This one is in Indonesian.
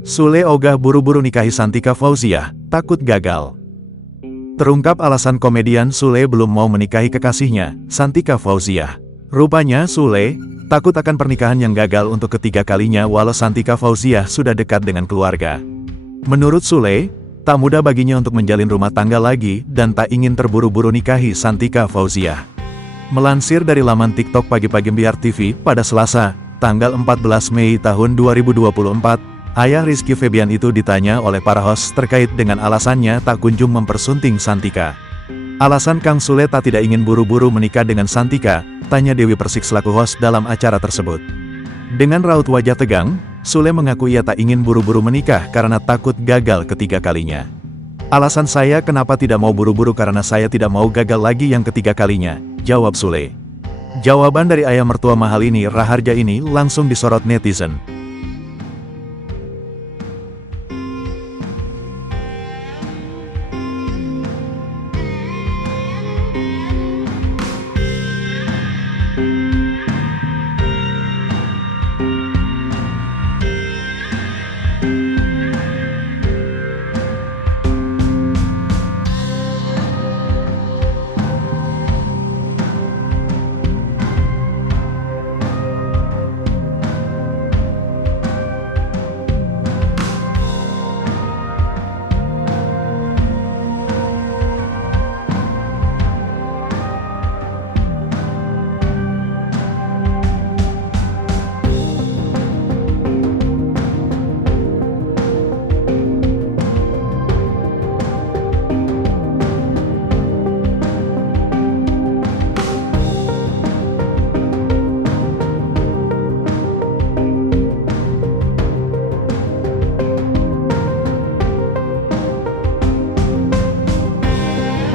Sule ogah buru-buru nikahi Santika Fauziah, takut gagal. Terungkap alasan komedian Sule belum mau menikahi kekasihnya, Santika Fauziah. Rupanya Sule takut akan pernikahan yang gagal untuk ketiga kalinya walau Santika Fauziah sudah dekat dengan keluarga. Menurut Sule, tak mudah baginya untuk menjalin rumah tangga lagi dan tak ingin terburu-buru nikahi Santika Fauziah. Melansir dari laman TikTok Pagi-Pagi Biar TV pada Selasa, tanggal 14 Mei tahun 2024, ayah Rizky Febian itu ditanya oleh para host terkait dengan alasannya tak kunjung mempersunting Santika. Alasan Kang Sule tak tidak ingin buru-buru menikah dengan Santika, tanya Dewi Persik selaku host dalam acara tersebut. Dengan raut wajah tegang, Sule mengaku ia tak ingin buru-buru menikah karena takut gagal ketiga kalinya. Alasan saya kenapa tidak mau buru-buru karena saya tidak mau gagal lagi yang ketiga kalinya, jawab Sule. Jawaban dari ayah mertua mahal ini Raharja ini langsung disorot netizen.